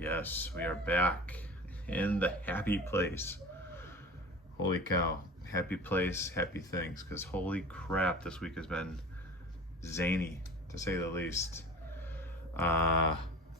Yes, we are back in the happy place. Holy cow. Happy place, happy things. Because holy crap, this week has been zany, to say the least.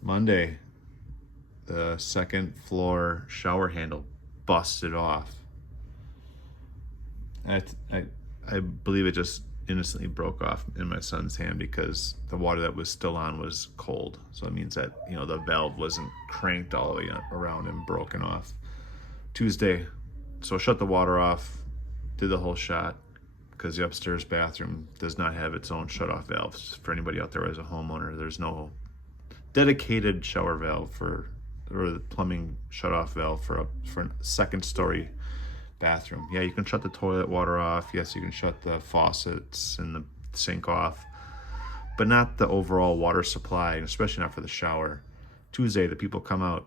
Monday, the second floor shower handle busted off. I believe it just innocently broke off in my son's hand because the water that was still on was cold. So it means that, the valve wasn't cranked all the way around and broken off. Tuesday, so I shut the water off, did the whole shot because the upstairs bathroom does not have its own shut-off valves. For anybody out there as a homeowner, there's no dedicated shower valve or the plumbing shut-off valve for a second story bathroom. Yeah, you can shut the toilet water off. Yes, you can shut the faucets and the sink off, but not the overall water supply, and especially not for the shower. Tuesday, the people come out,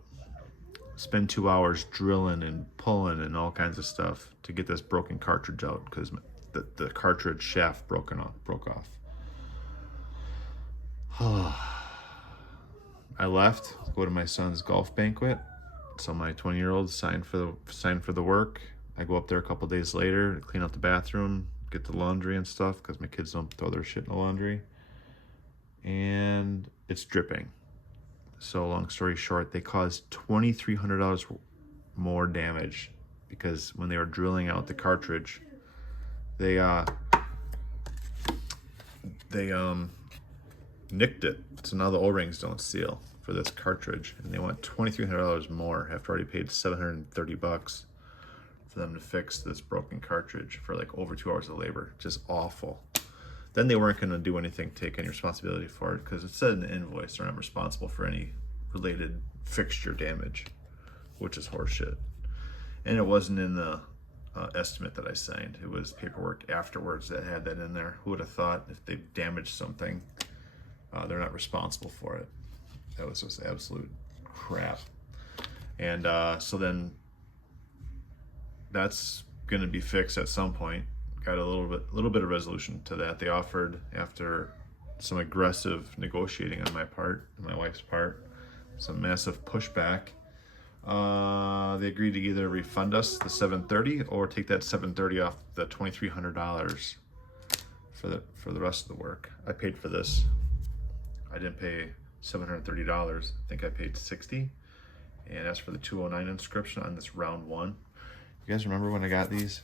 spend 2 hours drilling and pulling and all kinds of stuff to get this broken cartridge out because the cartridge shaft broke off. I left, go to my son's golf banquet. So my 20-year-old signed for the work. I go up there a couple days later, clean out the bathroom, get the laundry and stuff because my kids don't throw their shit in the laundry. And it's dripping. So long story short, they caused $2,300 more damage because when they were drilling out the cartridge, they nicked it. So now the O-rings don't seal for this cartridge, and they want $2,300 more after I already paid $730 for them to fix this broken cartridge for like over 2 hours of labor. Just awful. Then they weren't going to do anything, take any responsibility for it, because it said in the invoice they're not responsible for any related fixture damage, which is horseshit. And it wasn't in the estimate that I signed. It was paperwork afterwards that had that in there. Who would have thought if they damaged something, they're not responsible for it? That was just absolute crap. And so then that's going to be fixed at some point. Got a little bit of resolution to that. They offered, after some aggressive negotiating on my part, and my wife's part, some massive pushback. They agreed to either refund us the $730 or take that $730 off the $2,300 for the rest of the work. I paid for this. I didn't pay $730. I think I paid $60. And as for the 209 inscription on this round one, you guys remember when I got these?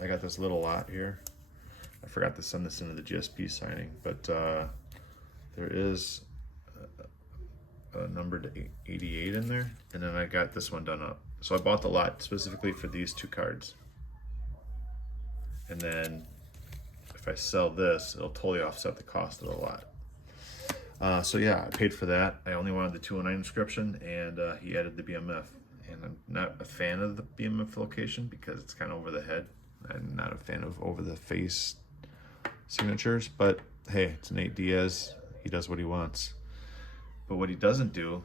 I got this little lot here. I forgot to send this into the GSP signing, but there is a numbered 88 in there, and then I got this one done up. So I bought the lot specifically for these two cards. And then if I sell this, it'll totally offset the cost of the lot. So yeah, I paid for that. I only wanted the 209 inscription, and he added the BMF. And I'm not a fan of the BMF location because it's kind of over the head. I'm not a fan of over the face signatures, but hey, it's Nate Diaz. He does what he wants. But what he doesn't do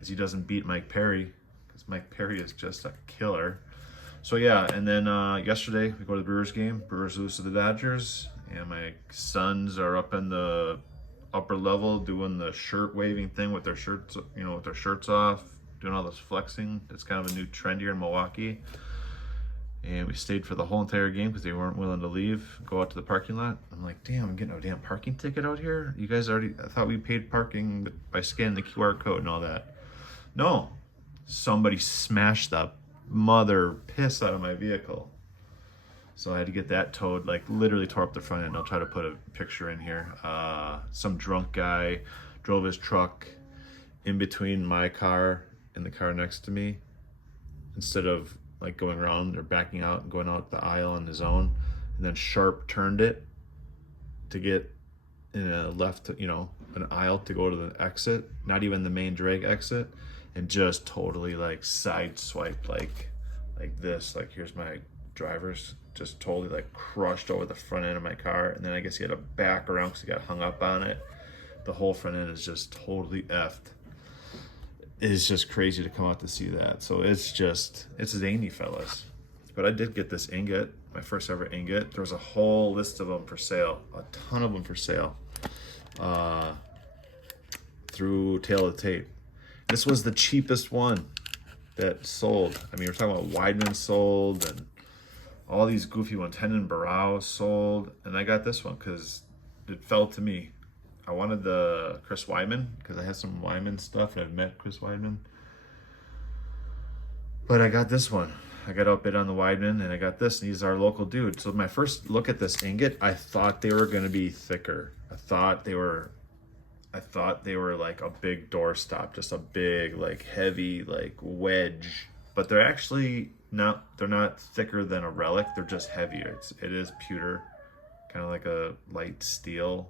is he doesn't beat Mike Perry, because Mike Perry is just a killer. So yeah, and then yesterday we go to the Brewers game. Brewers lose to the Dodgers, and my sons are up in the upper level doing the shirt waving thing with their shirts, with their shirts off, doing all this flexing. It's kind of a new trend here in Milwaukee. And we stayed for the whole entire game because they weren't willing to leave, go out to the parking lot. I'm like, damn, I'm getting a damn parking ticket out here? You guys I thought we paid parking by scanning the QR code and all that. No, somebody smashed the mother piss out of my vehicle. So I had to get that towed, like literally tore up the front end. I'll try to put a picture in here. Some drunk guy drove his truck in between my car and the car next to me, instead of like going around or backing out and going out the aisle on his own, and then sharp turned it to get in a left, an aisle to go to the exit, not even the main drag exit, and just totally like side swiped like this, like here's my driver's, just totally like crushed over the front end of my car. And then I guess he had to back around because he got hung up on it. The whole front end is just totally effed. It's just crazy to come out to see that. So it's zany, fellas. But I did get this ingot, my first ever ingot. There was a whole list of them for sale, a ton of them for sale, through Tale of Tape. This was the cheapest one that sold. I mean, we're talking about Weidman sold and all these goofy ones. Hendon Barrow sold. And I got this one because it fell to me. I wanted the Chris Weidman because I had some Weidman stuff and I've met Chris Weidman. But I got this one. I got outbid on the Weidman and I got this, and he's our local dude. So my first look at this ingot, I thought they were going to be thicker. I thought they were like a big doorstop, just a big, like heavy, like wedge. But they're actually not, they're not thicker than a relic. They're just heavier. It is pewter, kind of like a light steel.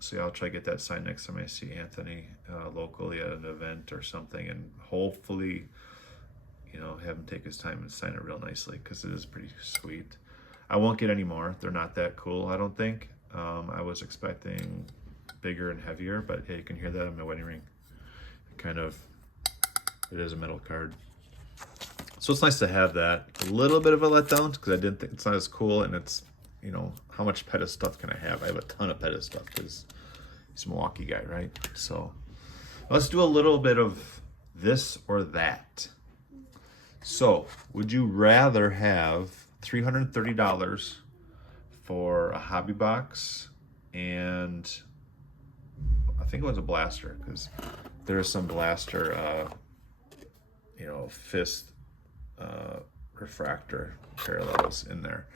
So yeah, I'll try to get that signed next time I see Anthony locally at an event or something, and hopefully, you know, have him take his time and sign it real nicely because it is pretty sweet. I won't get any more. They're not that cool, I don't think. I was expecting bigger and heavier, but yeah, you can hear that in my wedding ring. It is a metal card. So it's nice to have that. A little bit of a letdown because I didn't think it's not as cool, and it's, you know, how much Pettis stuff can I have? I have a ton of Pettis stuff because he's a Milwaukee guy, right? So let's do a little bit of this or that. So would you rather have $330 for a hobby box and I think it was a blaster, because there is some blaster, you know, fist refractor parallels in there.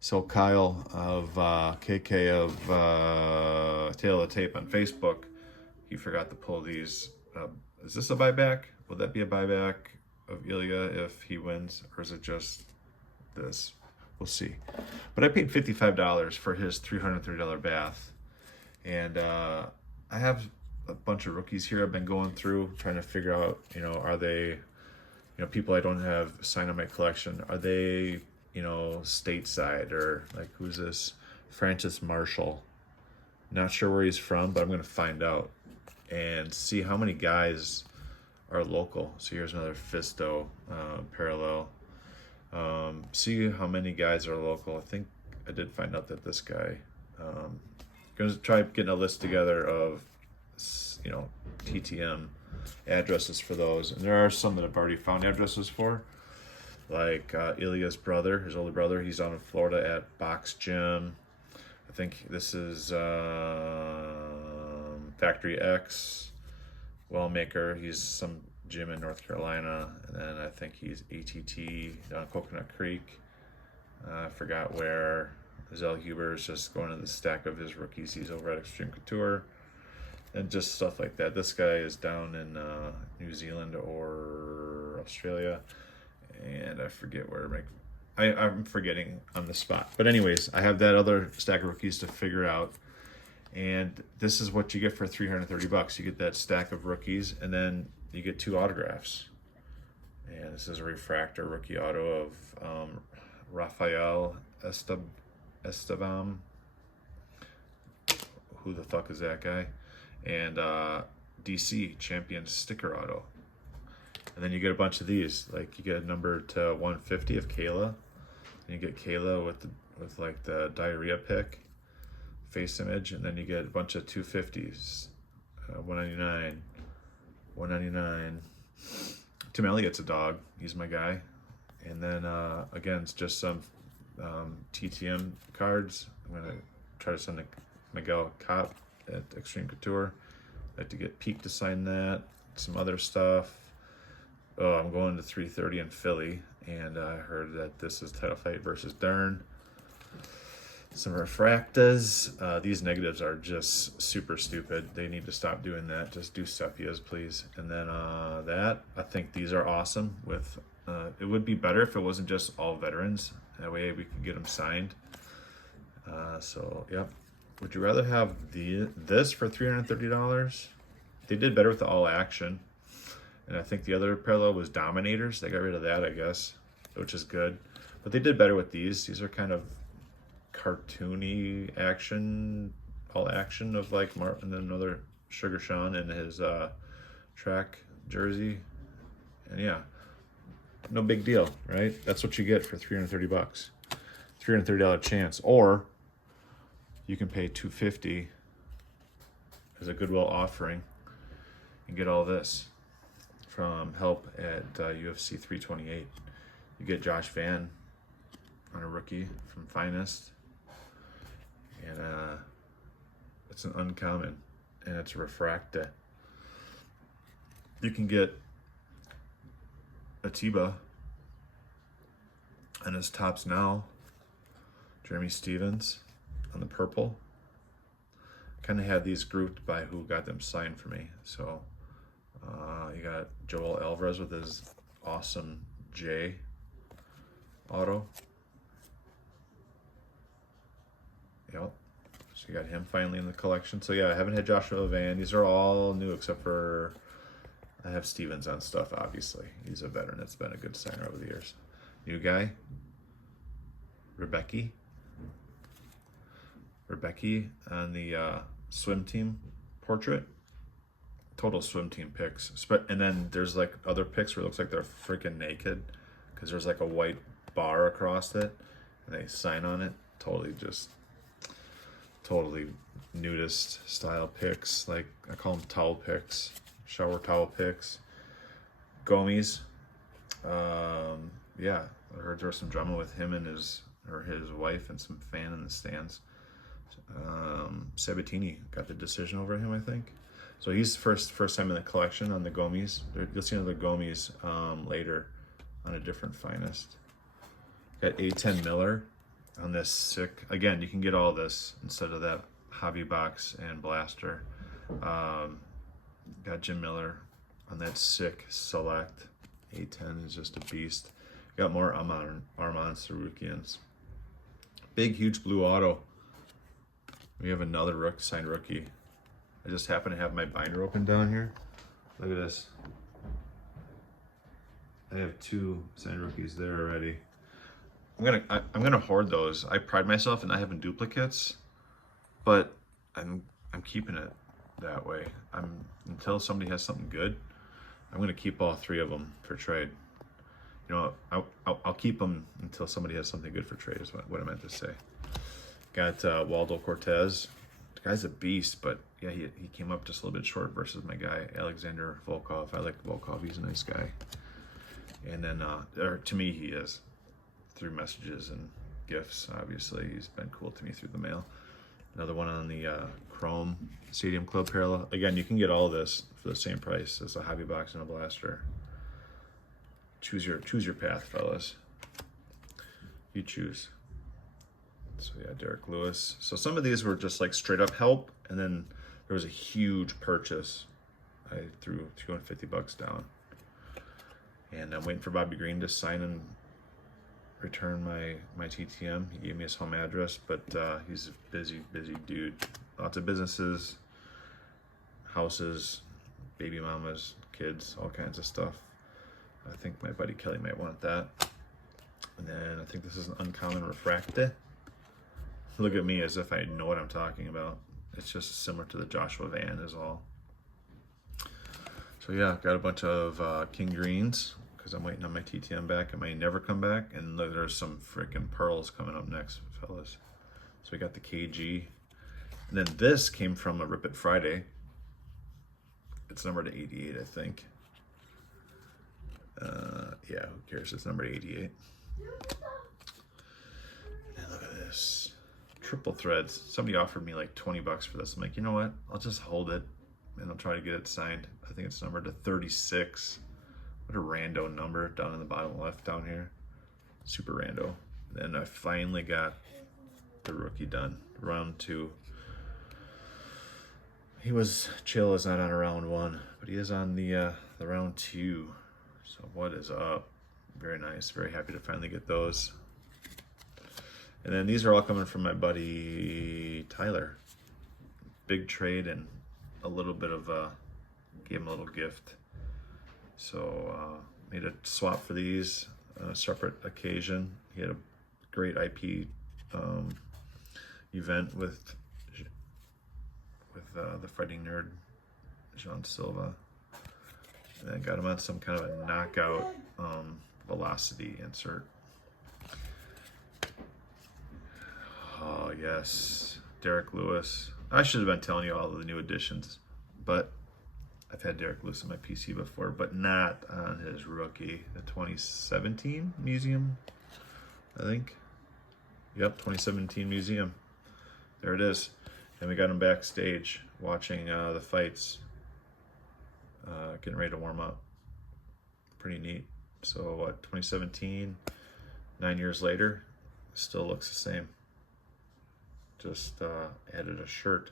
So Kyle of KK of Tale of Tape on Facebook, he forgot to pull these. Is this a buyback? Will that be a buyback of Ilya if he wins, or is it just this? We'll see. But I paid $55 for his $330 bath, and I have a bunch of rookies here I've been going through, trying to figure out, you know, are they, you know, people I don't have signed on my collection, are they, you know, stateside, or like, who's this? Francis Marshall. Not sure where he's from, but I'm going to find out and see how many guys are local. So here's another Fisto parallel. See how many guys are local. I think I did find out that this guy, going to try getting a list together of, you know, TTM addresses for those. And there are some that I've already found addresses for. Like Ilya's brother, his older brother, he's down in Florida at Box Gym. I think this is Factory X, Wellmaker. He's some gym in North Carolina. And then I think he's ATT down Coconut Creek. I forgot where. Zell Huber is just going to the stack of his rookies. He's over at Extreme Couture. And just stuff like that. This guy is down in New Zealand or Australia. And I forget where I'm forgetting on the spot. But anyways, I have that other stack of rookies to figure out. And this is what you get for $330. You get that stack of rookies, and then you get 2 autographs. And this is a refractor rookie auto of Rafael Esteban. Who the fuck is that guy? And DC Champion sticker auto. And then you get a bunch of these. Like you get a number to 150 of Kayla. And you get Kayla with like the diarrhea pick face image, and then you get a bunch of 250s. 199, 199. Tim Ellie gets a dog. He's my guy. And then again, it's just some TTM cards. I'm gonna try to send Miguel Cop at Extreme Couture. I have to get Peak to sign that. Some other stuff. Oh, I'm going to 330 in Philly, and I heard that this is Title Fight versus Dern. Some refractas. These negatives are just super stupid. They need to stop doing that. Just do sepias, please. And then that, I think these are awesome. With it would be better if it wasn't just all veterans. That way we could get them signed. So, yep. Would you rather have this for $330? They did better with the all action. And I think the other parallel was Dominators. They got rid of that, I guess, which is good. But they did better with these. These are kind of cartoony action, all action of like Martin, and then another Sugar Sean in his track jersey. And yeah, no big deal, right? That's what you get for $330. $330 chance. Or you can pay $250 as a Goodwill offering and get all this from help at UFC 328. You get Josh Van on a rookie from Finest, and it's an uncommon, and it's a refractor. You can get Atiba and his tops now. Jeremy Stevens on the purple. Kind of had these grouped by who got them signed for me. So you got Joel Alvarez with his awesome J auto. Yep. So you got him finally in the collection. So yeah, I haven't had Joshua Van. These are all new except for I have Stevens on stuff, obviously. He's a veteran. It's been a good signer over the years. New guy, Rebecca on the swim team portrait. Total swim team pics. And then there's like other pics where it looks like they're freaking naked because there's like a white bar across it and they sign on it. Totally nudist style pics. Like I call them towel pics, shower towel pics. Gomes. Yeah, I heard there was some drama with him and his wife and some fan in the stands. Sabatini got the decision over him, I think. So he's first time in the collection on the Gomes. You'll see another Gomes later on a different Finest. Got A10 Miller on this sick. Again, you can get all this instead of that hobby box and blaster. Got Jim Miller on that sick select. A10 is just a beast. Got more Armand Sarukians. Big, huge blue auto. We have another signed rookie. I just happen to have my binder open down here. Look at this. I have 2 signed rookies there already. I'm gonna hoard those. I pride myself in not having duplicates, but I'm keeping it that way. Until somebody has something good, I'm gonna keep all 3 of them for trade. You know, I'll keep them until somebody has something good for trade. Is what I meant to say. Got Waldo Cortez. The guy's a beast, but yeah, he came up just a little bit short versus my guy Alexander Volkov. I like Volkov. He's a nice guy. And then, to me, he is. Through messages and gifts, obviously. He's been cool to me through the mail. Another one on the Chrome Stadium Club parallel. Again, you can get all this for the same price as a hobby box and a blaster. Choose your path, fellas. You choose. So yeah, Derek Lewis. So some of these were just like straight up help, and then there was a huge purchase. I threw $250 down. And I'm waiting for Bobby Green to sign and return my TTM. He gave me his home address, but he's a busy dude. Lots of businesses, houses, baby mamas, kids, all kinds of stuff. I think my buddy Kelly might want that. And then I think this is an uncommon refractor. Look at me as if I know what I'm talking about. It's just similar to the Joshua Van is all. So yeah, got a bunch of King Greens because I'm waiting on my TTM back. It may never come back. And look, there's some freaking pearls coming up next, fellas. So we got the KG. And then this came from a Rip It Friday. It's numbered to 88, I think. Yeah, who cares? It's numbered 88. And look at this. Triple threads. Somebody offered me like $20 for this. I'm like, you know what? I'll just hold it and I'll try to get it signed. I think it's numbered to 36. What a rando number down in the bottom left down here. Super rando. Then I finally got the rookie done. Round 2. He was chill as not on a round 1, but he is on the round 2. So what is up? Very nice. Very happy to finally get those. And then these are all coming from my buddy Tyler. Big trade and a little bit of gave him a little gift. So made a swap for these on a separate occasion. He had a great IP event with the Fighting Nerd, Jean Silva. And then got him on some kind of a knockout velocity insert. Oh yes, Derek Lewis. I should have been telling you all of the new additions, but I've had Derek Lewis on my PC before, but not on his rookie, the 2017 Museum, I think. Yep, 2017 Museum. There it is. And we got him backstage watching the fights, getting ready to warm up. Pretty neat. So what, 2017, 9 years later, still looks the same. Just added a shirt.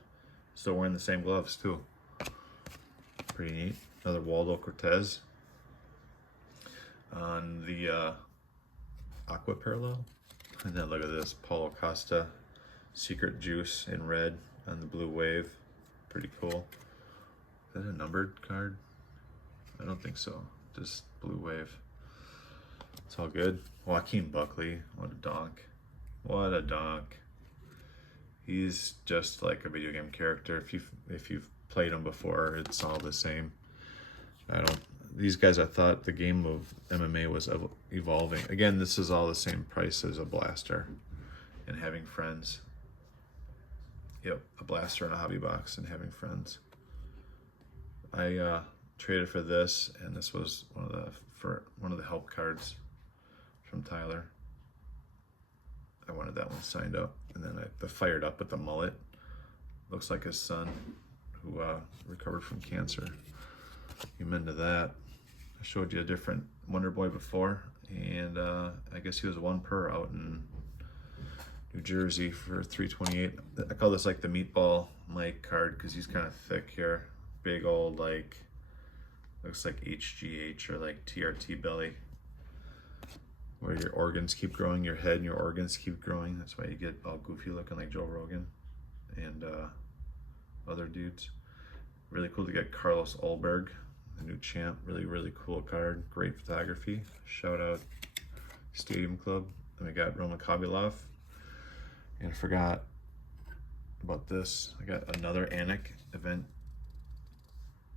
Still wearing the same gloves too. Pretty neat. Another Waldo Cortez on the Aqua Parallel. And then look at this, Paulo Costa, Secret Juice in red on the Blue Wave. Pretty cool. Is that a numbered card? I don't think so. Just Blue Wave. It's all good. Joaquin Buckley, what a donk. What a donk. He's just like a video game character. If you've played him before, it's all the same. These guys, I thought the game of MMA was evolving. Again, this is all the same price as a blaster and having friends. Yep, a blaster and a hobby box and having friends. I traded for this, and this was one of the help cards from Tyler. I wanted that one signed up, and then I fired up with the mullet. Looks like his son, who recovered from cancer. I'm into that. I showed you a different Wonder Boy before, and I guess he was 1 per out in New Jersey for $328. I call this like the Meatball Mike card because he's kind of thick here. Big old, like, looks like HGH or like TRT belly, where your organs keep growing, your head and your organs keep growing. That's why you get all goofy looking like Joe Rogan and other dudes. Really cool to get Carlos Ulberg, the new champ. Really cool card. Great photography. Shout out Stadium Club. Then we got Roman Khabibulov. And I forgot about this. I got another Anik event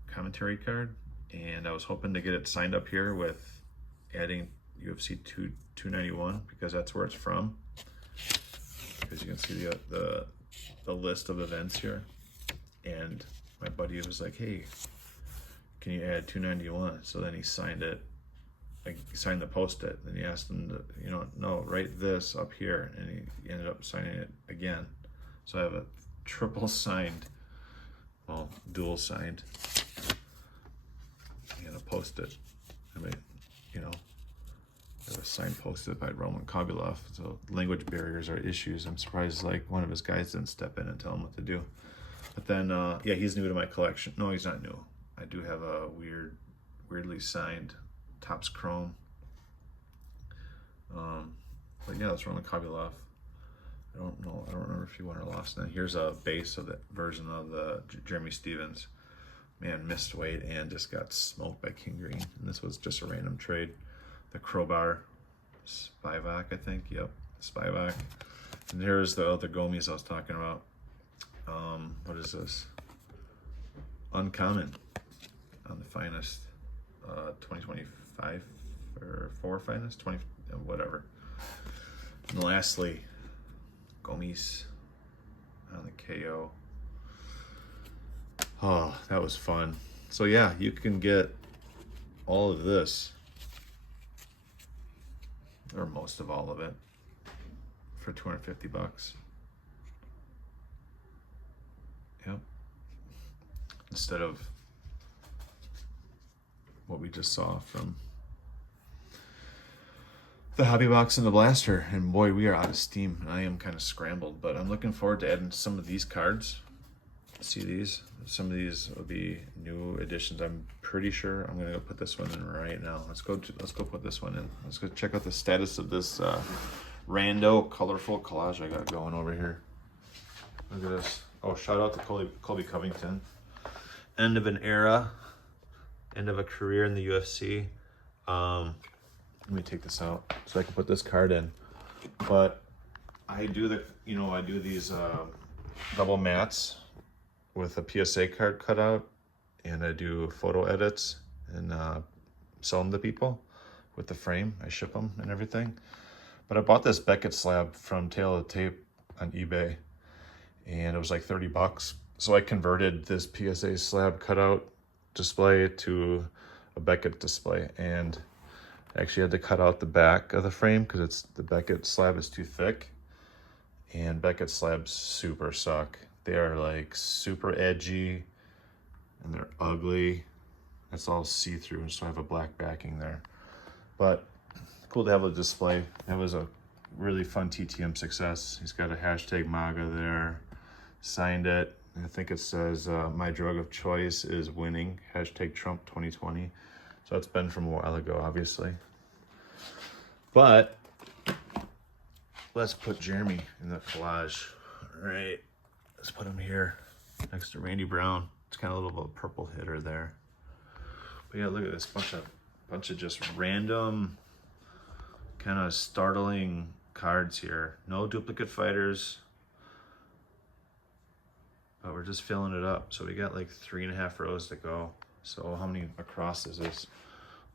commentary card, and I was hoping to get it signed up here with adding UFC 291 because that's where it's from. Because you can see the list of events here, and my buddy was like, "Hey, can you add 291?" So then he signed it. He signed the post-it. Then he asked him to, no, write this up here, and he ended up signing it again. So I have a triple signed, well, dual signed, and a post-it. I mean, it was signed post-it by Roman Khabibulov. So language barriers are issues. I'm surprised like one of his guys didn't step in and tell him what to do. But then, yeah, he's new to my collection. No, he's not new. I do have a weirdly signed Topps Chrome. But yeah, that's Roman Khabibulov. I don't remember if he won or lost. And then here's a base of the version of the Jeremy Stevens. Man, missed weight and just got smoked by King Green. And this was just a random trade. The Crowbar Spivak, I think. Yep, Spivak. And here's the other Gomis I was talking about. What is this? Uncommon on the finest 2025 or 4 finest 20 whatever. And lastly, Gomis on the KO. Oh, that was fun. So yeah, you can get all of this, or most of all of it, for $250. Yep. Instead of what we just saw from the hobby box and the blaster. And boy, we are out of steam. I am kind of scrambled, but I'm looking forward to adding some of these cards. See these? Some of these will be new additions. I'm pretty sure I'm gonna go put this one in right now. Let's go put this one in. Let's go check out the status of this rando colorful collage I got going over here. Look at this. Oh, shout out to Colby Covington. End of an era, end of a career in the UFC. Let me take this out so I can put this card in. But I do these double mats with a PSA card cut out, and I do photo edits and sell them to people with the frame. I ship them and everything. But I bought this Beckett slab from Tale of the Tape on eBay, and it was like $30. So I converted this PSA slab cutout display to a Beckett display, and I actually had to cut out the back of the frame because the Beckett slab is too thick, and Beckett slabs super suck. They are like super edgy and they're ugly. It's all see-through, so I have a black backing there. But cool to have a display. That was a really fun TTM success. He's got a hashtag MAGA there, signed it. I think it says, my drug of choice is winning, hashtag Trump 2020. So it's been from a while ago, obviously. But let's put Jeremy in the collage. All right, let's put him here next to Randy Brown. It's kind of a little bit of a purple hitter there. But yeah, look at this bunch of just random, kind of startling cards here. No duplicate fighters, but we're just filling it up. So we got like 3.5 rows to go. So how many across is this?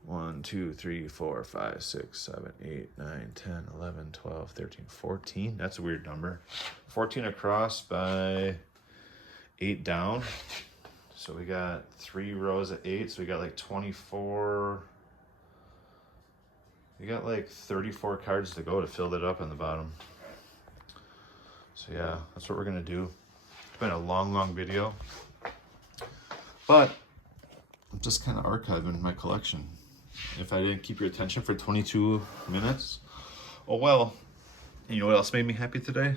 1, 2, 3, 4, 5, 6, 7, 8, 9, 10, 11, 12, 13, 14. That's a weird number. 14 across by 8 down. So we got 3 rows of 8. So we got like 24. We got like 34 cards to go to fill that up on the bottom. So yeah, that's what we're gonna do. It's been a long video, but I'm just kind of archiving my collection. If I didn't keep your attention for 22 minutes, oh well. And you know what else made me happy today?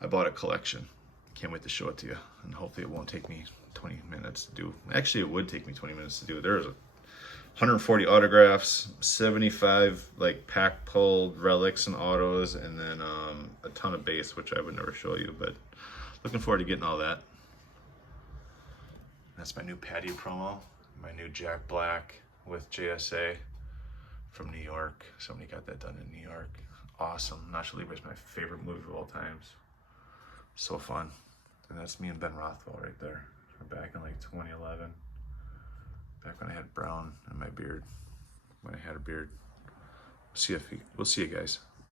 I bought a collection. Can't wait to show it to you, and hopefully it won't take me 20 minutes to do. Actually, it would take me 20 minutes to do. There's 140 autographs, 75 like pack pulled relics and autos, and then a ton of base, which I would never show you, but looking forward to getting all that. That's my new Patty promo, my new Jack Black with JSA from New York. Somebody got that done in New York. Awesome. Nacho Libre is my favorite movie of all times. So fun. And that's me and Ben Rothwell right there. We're back in like 2011. Back when I had brown in my beard. When I had a beard. We'll see you guys.